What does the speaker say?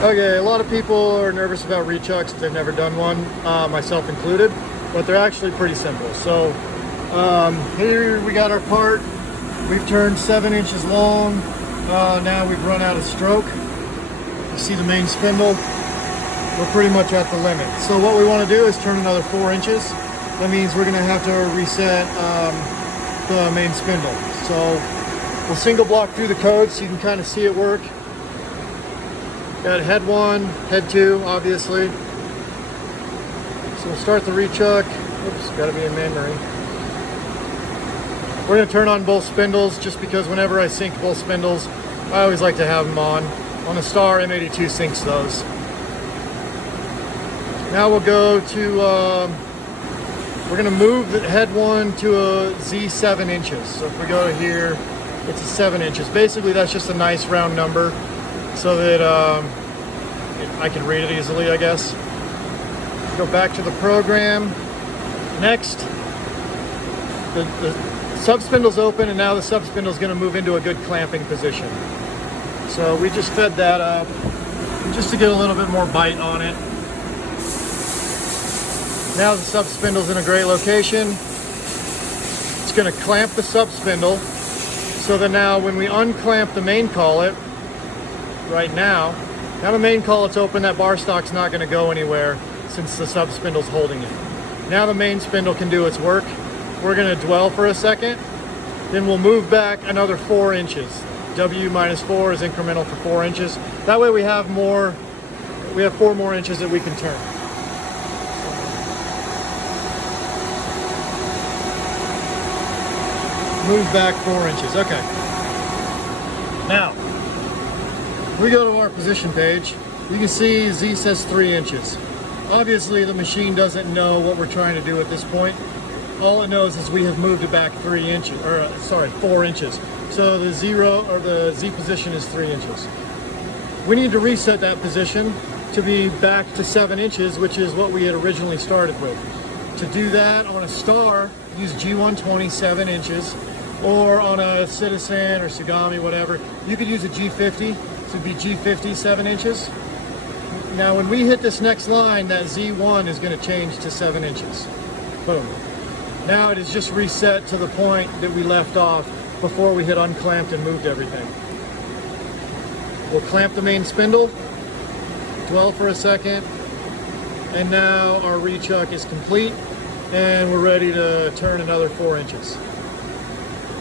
Okay, a lot of people are nervous about rechucks. They've never done one, myself included, but they're actually pretty simple. So here we got our part. We've turned 7 inches long. Now we've run out of stroke. You see the main spindle. We're pretty much at the limit. So what we want to do is turn another 4 inches. That means we're going to have to reset the main spindle. So we'll single block through the code so you can kind of see it work. Got head 1, head 2, obviously. So we'll start the rechuck. Oops, got to be in memory. We're going to turn on both spindles just because whenever I sync both spindles, I always like to have them on. On the Star, M82 syncs those. Now we'll go to, we're going to move the head 1 to a Z 7 inches. So if we go to here, it's a 7 inches. Basically, that's just a nice round number, so that I can read it easily, I guess. Go back to the program. Next, the sub-spindle's open, and now the sub-spindle is going to move into a good clamping position. So we just fed that up just to get a little bit more bite on it. Now the sub-spindle's in a great location. It's going to clamp the sub-spindle, so that now when we unclamp the main collet, right now the main collet's open, that bar stock's not going to go anywhere since the sub spindle's holding it. Now the main spindle can do its work. We're going to dwell for a second, then we'll move back another 4 inches. W minus 4 is incremental for 4 inches. That way we have 4 more inches that we can turn. Move back 4 inches. Okay. Now we go to our position page. You can see Z says 3 inches. Obviously the machine doesn't know what we're trying to do at this point. All it knows is we have moved it back 4 inches. So the Z position is 3 inches. We need to reset that position to be back to 7 inches, which is what we had originally started with. To do that on a Star, use G120 7 inches, or on a Citizen or Tsugami, whatever, you could use a G50. So it'd be G50 7 inches. Now when we hit this next line, that Z1 is going to change to 7 inches. Boom. Now it is just reset to the point that we left off before we hit unclamped and moved everything. We'll clamp the main spindle, dwell for a second, and now our rechuck is complete and we're ready to turn another 4 inches.